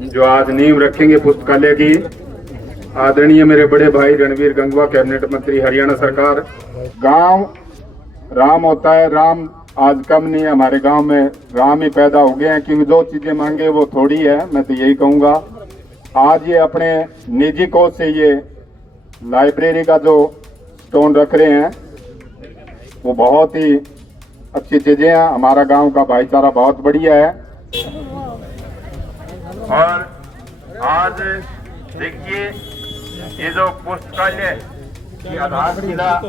जो आज नींव रखेंगे पुस्तकालय की, आदरणीय मेरे बड़े भाई रणवीर गंगवा, कैबिनेट मंत्री हरियाणा सरकार। गांव राम होता है, राम आज कम नहीं है, हमारे गांव में राम ही पैदा हो गए हैं, क्योंकि दो चीजें मांगे वो थोड़ी है। मैं तो यही कहूंगा, आज ये अपने निजी कोष से ये लाइब्रेरी का जो स्टोन रख रहे हैं वो बहुत ही अच्छी चीजें हैं। हमारा गांव का भाईचारा बहुत बढ़िया है। और आज देखिए ये जो पुस्तकालय की आधारशिला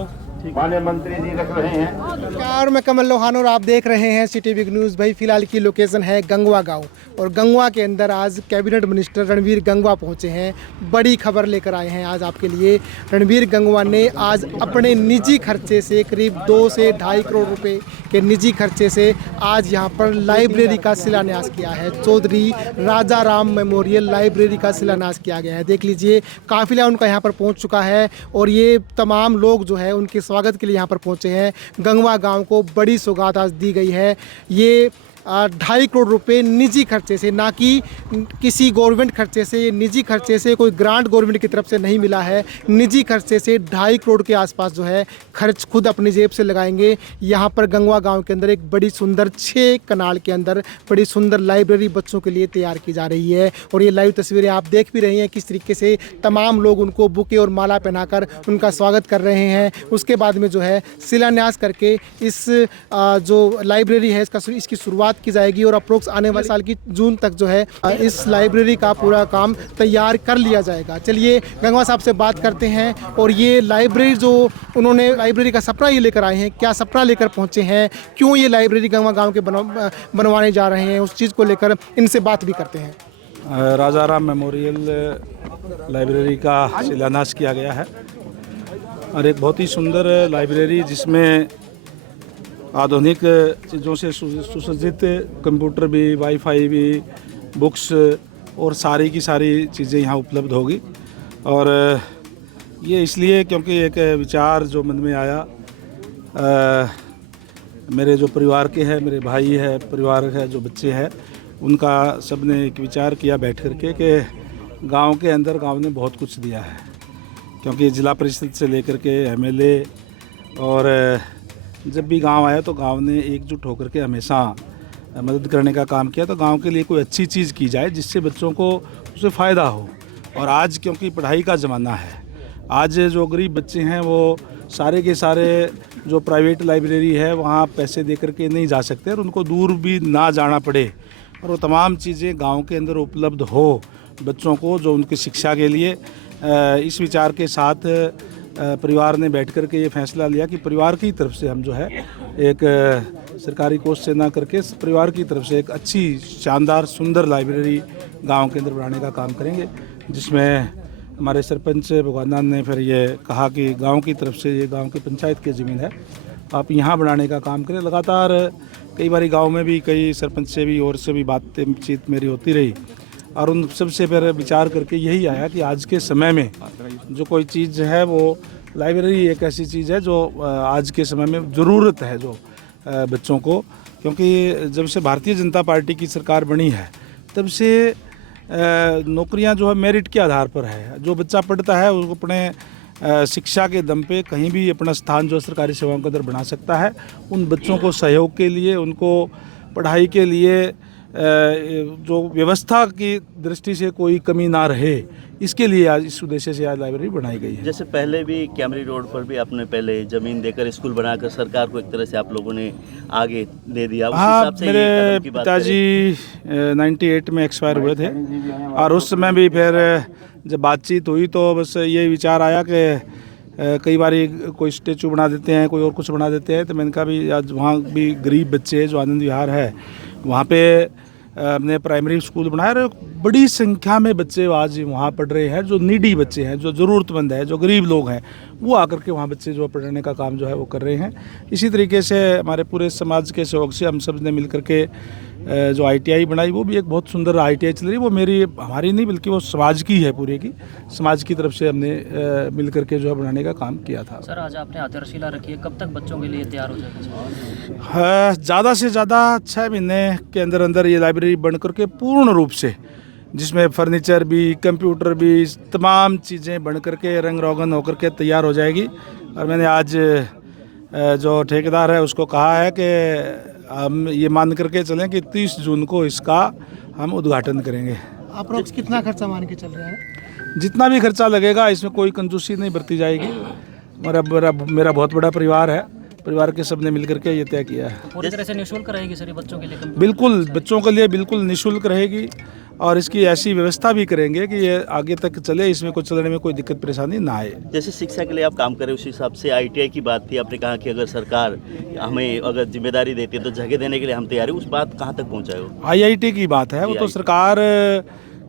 माननीय मंत्री जी रख रहे हैं। नमस्कार, मैं कमल लोहान और आप देख रहे हैं सिटी बिग न्यूज़। भाई फिलहाल की लोकेशन है गंगवा गांव, और गंगवा के अंदर आज कैबिनेट मिनिस्टर रणवीर गंगवा पहुंचे हैं। बड़ी खबर लेकर आए हैं आज आपके लिए। रणवीर गंगवा ने आज अपने निजी खर्चे से करीब 2 से 2.5 करोड़ रुपए के निजी खर्चे से आज यहां पर लाइब्रेरी का शिलान्यास किया है। चौधरी राजा राम मेमोरियल लाइब्रेरी का शिलान्यास किया गया है। देख लीजिए, काफिला उनका यहाँ पर पहुँच चुका है और ये तमाम लोग जो है उनके स्वागत के लिए यहाँ पर पहुँचे हैं। गंगवा गांव को बड़ी सौगात आज दी गई है। ये 2.5 करोड़ रुपए निजी खर्चे से, ना कि किसी गवर्नमेंट खर्चे से, ये निजी खर्चे से, कोई ग्रांट गवर्नमेंट की तरफ से नहीं मिला है। निजी खर्चे से 2.5 करोड़ के आसपास जो है खर्च खुद अपनी जेब से लगाएंगे। यहाँ पर गंगवा गांव के अंदर एक बड़ी सुंदर 6 कनाल के अंदर बड़ी सुंदर लाइब्रेरी बच्चों के लिए तैयार की जा रही है। और ये लाइव तस्वीरें आप देख भी रही हैं किस तरीके से तमाम लोग उनको बुके और माला पहनाकर उनका स्वागत कर रहे हैं। उसके बाद में जो है शिलान्यास करके इस जो लाइब्रेरी है इसकी शुरुआत की जाएगी और अप्रोक्स आने वाले साल की जून तक जो है इस लाइब्रेरी का पूरा काम तैयार कर लिया जाएगा। चलिए गंगवा साहब से बात करते हैं। और ये लाइब्रेरी जो उन्होंने लाइब्रेरी का सपना ये लेकर आए हैं, क्या सपना लेकर पहुंचे हैं, क्यों ये लाइब्रेरी गंगवा गांव के बनवाने जा रहे हैं, उस चीज़ को लेकर इनसे बात भी करते हैं। राजा राम मेमोरियल लाइब्रेरी का शिलान्यास किया गया है और एक बहुत ही सुंदर लाइब्रेरी जिसमें आधुनिक चीज़ों से सुसज्जित कंप्यूटर भी, वाईफाई भी, बुक्स और सारी की सारी चीज़ें यहाँ उपलब्ध होगी। और ये इसलिए क्योंकि एक विचार जो मन में आया, मेरे जो परिवार के हैं, मेरे भाई है, परिवार है, जो बच्चे हैं, उनका सब ने एक विचार किया बैठ कर के कि गांव के अंदर गांव ने बहुत कुछ दिया है। क्योंकि जिला परिषद से लेकर के एमएलए और जब भी गांव आया तो गांव ने एकजुट होकर के हमेशा मदद करने का काम किया। तो गांव के लिए कोई अच्छी चीज़ की जाए जिससे बच्चों को उससे फ़ायदा हो। और आज क्योंकि पढ़ाई का ज़माना है, आज जो गरीब बच्चे हैं वो सारे के सारे जो प्राइवेट लाइब्रेरी है वहाँ पैसे दे कर के नहीं जा सकते और उनको दूर भी ना जाना पड़े और वो तमाम चीज़ें गाँव के अंदर उपलब्ध हो बच्चों को, जो उनकी शिक्षा के लिए। इस विचार के साथ परिवार ने बैठ कर के ये फैसला लिया कि परिवार की तरफ से हम जो है एक सरकारी कोष से ना करके परिवार की तरफ से एक अच्छी शानदार सुंदर लाइब्रेरी गांव के अंदर बनाने का काम करेंगे। जिसमें हमारे सरपंच भगवान ने फिर ये कहा कि गांव की तरफ से, ये गांव की पंचायत की ज़मीन है, आप यहाँ बनाने का काम करें। लगातार कई बार गाँव में भी कई सरपंच से भी और से भी बातचीत मेरी होती रही और उन सबसे फिर विचार करके यही आया कि आज के समय में जो कोई चीज़ है वो लाइब्रेरी एक ऐसी चीज़ है जो आज के समय में ज़रूरत है जो बच्चों को। क्योंकि जब से भारतीय जनता पार्टी की सरकार बनी है तब से नौकरियां जो है मेरिट के आधार पर है। जो बच्चा पढ़ता है उसको अपने शिक्षा के दम पे कहीं भी अपना स्थान जो सरकारी सेवाओं के अंदर बना सकता है। उन बच्चों को सहयोग के लिए, उनको पढ़ाई के लिए जो व्यवस्था की दृष्टि से कोई कमी ना रहे, इसके लिए आज इस उद्देश्य से आज लाइब्रेरी बनाई गई है। जैसे पहले भी कैमरी रोड पर भी आपने पहले ज़मीन देकर स्कूल बनाकर सरकार को एक तरह से आप लोगों ने आगे दे दिया। हाँ, मेरे पिताजी 98 में एक्सपायर हुए थे और उस समय भी फिर जब बातचीत हुई तो बस ये विचार आया कि कई बार कोई स्टेचू बना देते हैं, कोई और कुछ बना देते हैं। तो मैंने कहा भी आज वहाँ भी गरीब बच्चे जो आनंद विहार है वहाँ पे हमने प्राइमरी स्कूल बनाया और बड़ी संख्या में बच्चे आज वहाँ पढ़ रहे हैं। जो नीडी बच्चे हैं, जो ज़रूरतमंद है, जो गरीब लोग हैं, वो आकर के वहाँ बच्चे जो पढ़ने का काम जो है वो कर रहे हैं। इसी तरीके से हमारे पूरे समाज के सहयोग से हम सब ने मिल करके जो ITI बनाई, वो भी एक बहुत सुंदर ITI चल रही है। वो हमारी नहीं बल्कि वो समाज की है, पूरे की समाज की तरफ से हमने मिल करके जो है बनाने का काम किया था। सर, आज आपने आधारशिला रखी है, कब तक बच्चों के लिए तैयार हो जाएगा? ज़्यादा से ज़्यादा 6 महीने के अंदर अंदर ये लाइब्रेरी बन करके पूर्ण रूप से जिसमें फर्नीचर भी, कंप्यूटर भी, तमाम चीज़ें बन करके रंग रोगन होकर के तैयार हो जाएगी। और मैंने आज जो ठेकेदार है उसको कहा है कि हम ये मान करके चलें कि 30 जून को इसका हम उद्घाटन करेंगे। अप्रोक्स कितना खर्चा मान के चल रहा है? जितना भी खर्चा लगेगा इसमें कोई कंजूसी नहीं बरती जाएगी। मेरा बहुत बड़ा परिवार है, परिवार के सब ने मिल करके ये तय किया है। पूरी तरह से निःशुल्क रहेगी सर ये बच्चों के लिए कंप्यूटर? बिल्कुल, बच्चों के लिए बिल्कुल निःशुल्क रहेगी और इसकी ऐसी व्यवस्था भी करेंगे कि ये आगे तक चले, इसमें कुछ चलने में कोई दिक्कत परेशानी ना आए। जैसे शिक्षा के लिए आप काम करें उस हिसाब से ITI की बात थी, आपने कहा कि अगर सरकार हमें अगर जिम्मेदारी देती है तो जगह देने के लिए हम तैयार हैं, उस बात कहाँ तक पहुँचाए हो? IIT की बात है, वो तो सरकार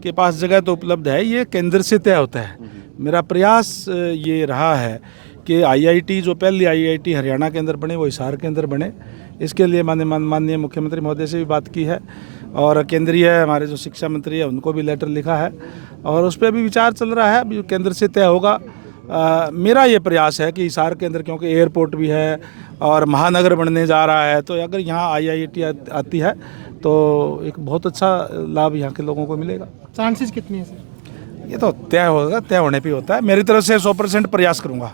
के पास जगह तो उपलब्ध है, ये केंद्र से तय होता है। मेरा प्रयास ये रहा है कि IIT जो पहली IIT हरियाणा के अंदर बने वो हिसार के अंदर बने। इसके लिए माननीय मुख्यमंत्री महोदय से भी बात की है और केंद्रीय हमारे जो शिक्षा मंत्री है उनको भी लेटर लिखा है और उस पर भी विचार चल रहा है, अभी केंद्र से तय होगा। मेरा ये प्रयास है कि हिसार के अंदर, क्योंकि एयरपोर्ट भी है और महानगर बनने जा रहा है, तो अगर यहाँ IIT आती है तो एक बहुत अच्छा लाभ यहाँ के लोगों को मिलेगा। चांसेस कितने हैं सर? ये तो तय होगा, तय होने पे होता है। मेरी तरफ से 100% प्रयास करूँगा।